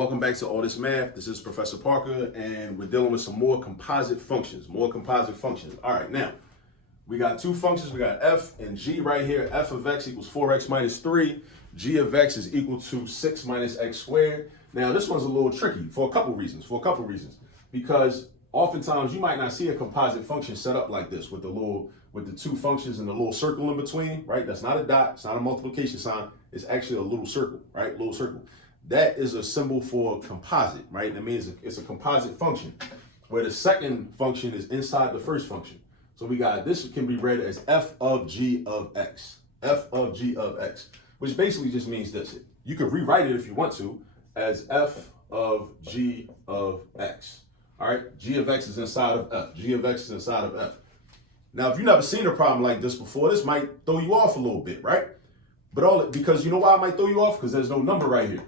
Welcome back to All This Math. This is Professor Parker, and we're dealing with some more composite functions. All right, now, we got two functions. We got f and g right here. F of x equals 4x minus 3. G of x is equal to 6 minus x squared. Now, this one's a little tricky for a couple reasons. Because oftentimes you might not see a composite function set up like this with the two functions and the little circle in between, right? That's not a dot. It's not a multiplication sign. It's actually a little circle, right? Little circle. That is a symbol for composite, right? That means it's a composite function where the second function is inside the first function. So we got, this can be read as f of g of x, which basically just means this. You could rewrite it if you want to as f of g of x. All right, g of x is inside of f. G of x is inside of f. Now, if you've never seen a problem like this before, this might throw you off a little bit, right? But because you know why it might throw you off? Because there's no number right here.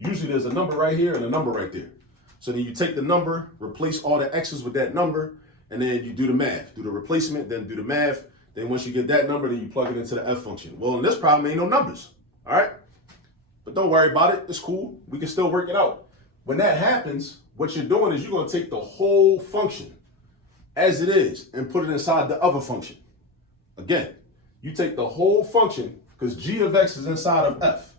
Usually there's a number right here and a number right there. So then you take the number, replace all the x's with that number, and then you do the math. Do the replacement, then do the math. Then once you get that number, then you plug it into the f function. Well, in this problem, ain't no numbers, all right? But don't worry about it. It's cool. We can still work it out. When that happens, what you're doing is you're going to take the whole function as it is and put it inside the other function. Again, you take the whole function because g of x is inside of f.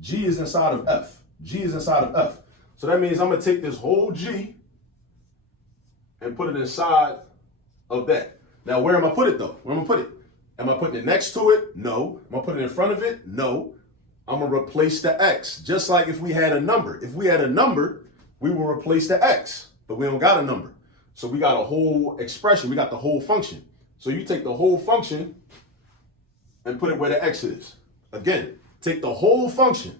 G is inside of f. G is inside of f. So that means I'm going to take this whole g and put it inside of that. Now, where am I put it though? Where am I put it? Am I putting it next to it? No. Am I putting it in front of it? No. I'm going to replace the x. Just like if we had a number. If we had a number, we will replace the x. But we don't got a number. So we got a whole expression. We got the whole function. So you take the whole function and put it where the x is. Again, take the whole function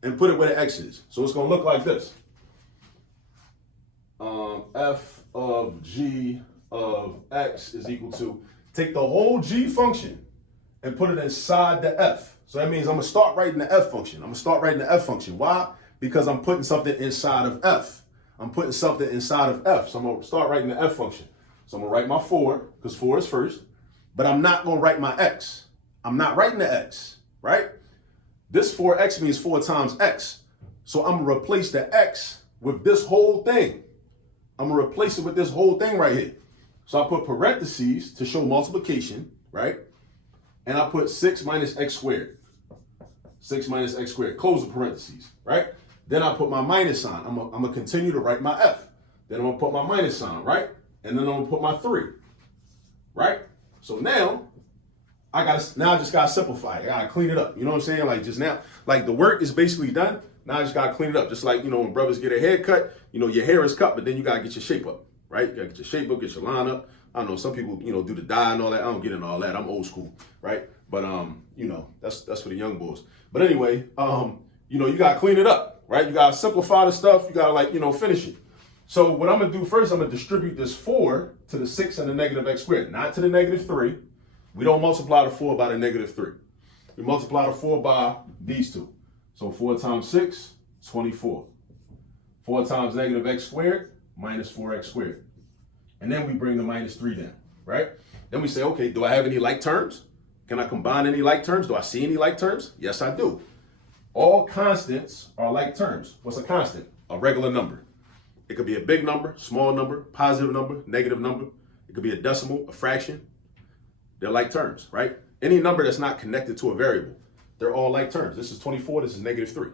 and put it where the x is. So it's going to look like this. F of g of x is equal to, take the whole g function and put it inside the f. So that means I'm going to start writing the f function. Why? Because I'm putting something inside of f. So I'm going to start writing the f function. So I'm going to write my 4, because 4 is first. But I'm not going to write my x. I'm not writing the x, right? This 4x means 4 times x. So I'm going to replace the x with this whole thing. I'm going to replace it with this whole thing right here. So I put parentheses to show multiplication, right? And I put 6 minus x squared. 6 minus x squared. Close the parentheses, right? Then I put my minus sign. I'm going to continue to write my f. Then I'm going to put my minus sign, right? And then I'm going to put my 3, right? So now, I just gotta simplify it. I gotta clean it up. You know what I'm saying? Like just now, like the work is basically done. Now I just gotta clean it up. Just like, you know, when brothers get a haircut, you know, your hair is cut, but then you gotta get your shape up, right? You gotta get your shape up, get your line up. I don't know, some people, you know, do the dye and all that. I don't get into all that. I'm old school, right? But you know, that's for the young boys. But anyway, you know, you gotta clean it up, right? You gotta simplify the stuff. You gotta, like, you know, finish it. So what I'm gonna do first, I'm gonna distribute this 4 to the 6 and the negative x squared, not to the negative 3. We don't multiply the 4 by the negative 3. We multiply the 4 by these two. So 4 times 6, 24. 4 times negative x squared, minus 4x squared. And then we bring the minus 3 down, right? Then we say, okay, do I have any like terms? Can I combine any like terms? Do I see any like terms? Yes, I do. All constants are like terms. What's a constant? A regular number. It could be a big number, small number, positive number, negative number. It could be a decimal, a fraction. They're like terms, right? Any number that's not connected to a variable, they're all like terms. This is 24, this is negative 3.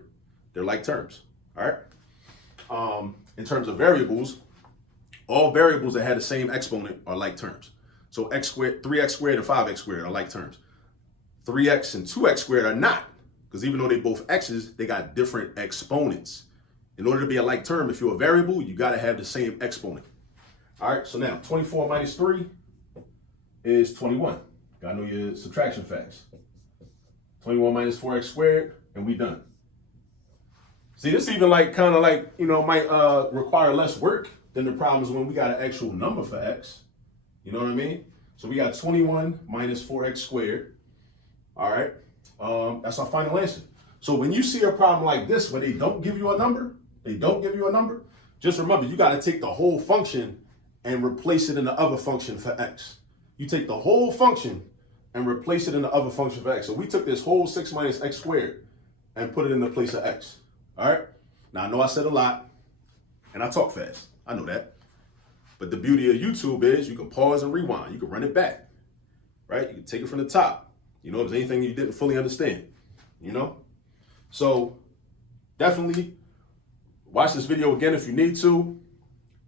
They're like terms, all right? In terms of variables, all variables that had the same exponent are like terms. So x squared, 3x squared and 5x squared are like terms. 3x and 2x squared are not, because even though they both x's, they got different exponents. In order to be a like term, if you're a variable, you gotta have the same exponent. All right, so now 24 minus 3 is 21. Gotta know your subtraction facts. 21 minus 4x squared, and we done. See, this even like kind of like, you know, might require less work than the problems when we got an actual number for x. You know what I mean? So we got 21 minus 4x squared. All right, that's our final answer. So when you see a problem like this where they don't give you a number, just remember you gotta take the whole function and replace it in the other function for x. You take the whole function and replace it in the other function for x. So we took this whole 6 minus x squared and put it in the place of x. All right. Now, I know I said a lot, and I talk fast. I know that. But the beauty of YouTube is you can pause and rewind. You can run it back, right? You can take it from the top. You know, if there's anything you didn't fully understand, you know? So definitely watch this video again if you need to.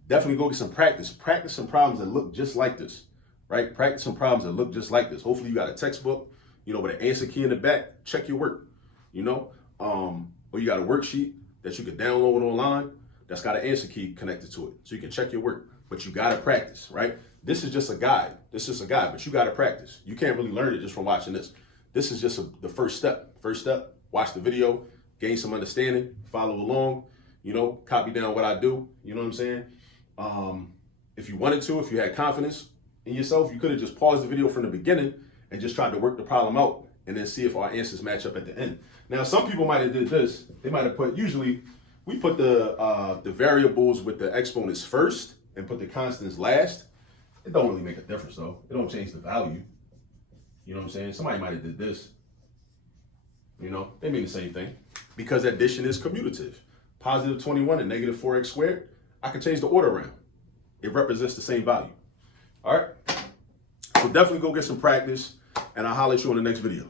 Definitely go get some practice. Practice some problems that look just like this, right? Practice some problems that look just like this. Hopefully you got a textbook, you know, with an answer key in the back. Check your work, you know? Or you got a worksheet that you can download online that's got an answer key connected to it. So you can check your work, but you got to practice, right? This is just a guide. This is a guide, but you got to practice. You can't really learn it just from watching this. This is just the first step. First step, watch the video, gain some understanding, follow along, you know, copy down what I do. You know what I'm saying? If you wanted to, if you had confidence in yourself, you could have just paused the video from the beginning and just tried to work the problem out and then see if our answers match up at the end. Now, some people might have did this. They might have put, usually we put the variables with the exponents first and put the constants last. It don't really make a difference though. It don't change the value. You know what I'm saying? Somebody might have did this. You know, they mean the same thing because addition is commutative. Positive 21 and negative 4x squared, I can change the order around. It represents the same value. All right. So definitely go get some practice and I'll holler at you on the next video.